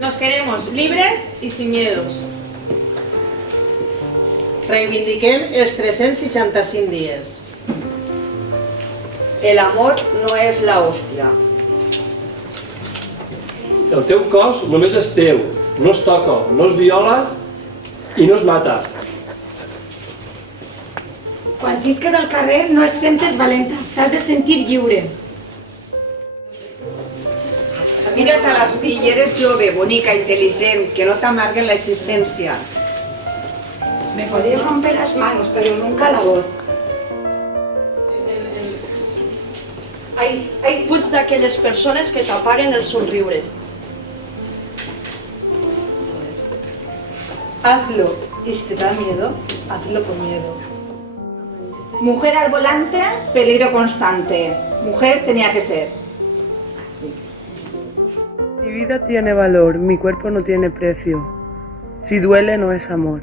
Nos queremos libres y sin miedos. Reivindiquem els 365 dies. El amor no és la hòstia. El teu cos només és teu, no es toca, no es viola i no es mata. Quan isques al carrer no et sentes valenta, t'has de sentir lliure. Mira't a l'espill, eres jove, bonica, intel·ligent, que no t'amarguen l'existència. Me podéis romper las manos, pero nunca la voz. Fuig d'aquelles persones que t'apaguen el somriure. Hazlo, y si te da miedo, hazlo con miedo. Mujer al volante, peligro constante. Mujer tenía que ser. Mi vida tiene valor, mi cuerpo no tiene precio. Si duele no es amor.